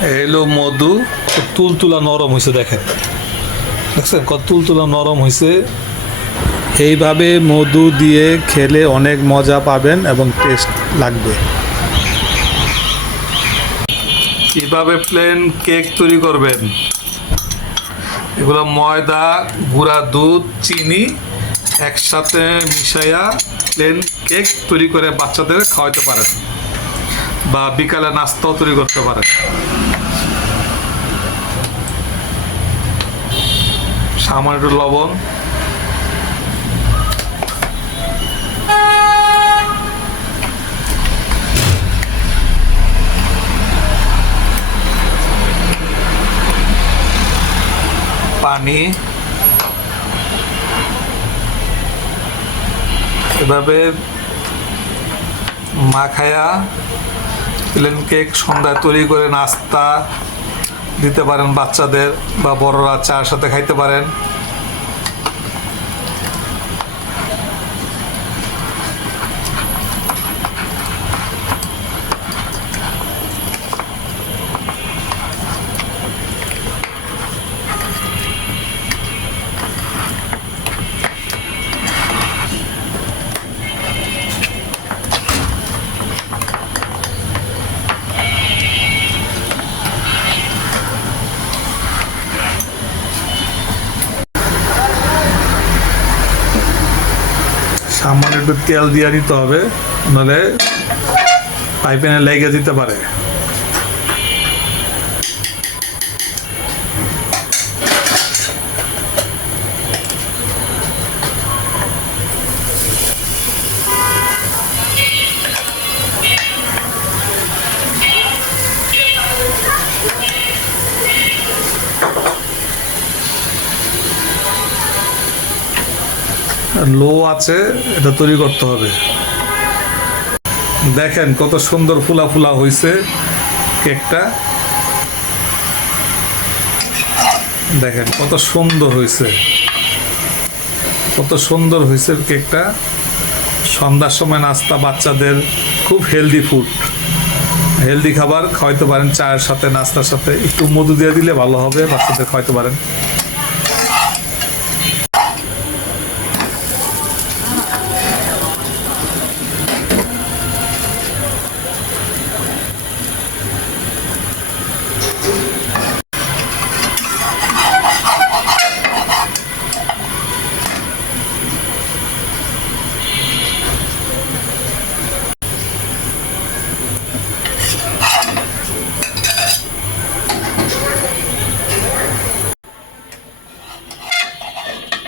এলো মধু তুলতুলা নরম হয়েছে দেখেন। দেখছেন? কত তুলতুলা নরম হয়েছে এইভাবে মধু দিয়ে খেলে অনেক মজা পাবেন এবং টেস্ট লাগবে। কীভাবে প্লেন কেক তৈরি করবেন? এগুলো ময়দা, গুঁড়া দুধ, চিনি একসাথে মিশাইয়া প্লেন কেক তৈরি করে বাচ্চাদের খাওয়াইতে পারেন। বা বিকালে নাস্তাও তৈরি করতে পারেন সামান্য একটু লবণ। পানি। এভাবে মাখায়া প্লেন কেক, সন্ধ্যায় তৈরি করে নাস্তা দিতে পারেন বাচ্চাদের বা বড়রা চায়ের সাথে খাইতে পারেন। সামান্য একটু তেল দিয়ে দিতে হবে নাহলে পাইপেনে লেগে দিতে পারে। লো আছে, এটা তৈরি করতে হবে। দেখেন কত সুন্দর ফুলা ফুলা হয়েছে কেকটা। দেখেন কত সুন্দর হয়েছে কত সুন্দর হয়েছে কেকটা। সন্ধ্যার সময় নাস্তা, বাচ্চাদের খুব হেলদি ফুড হেলদি খাবার, খাওয়াইতে পারেন চায়ের সাথে, নাস্তার সাথে। একটু মধু দিয়ে দিলে ভালো হবে, বাচ্চাদের খাওয়াইতে পারেন।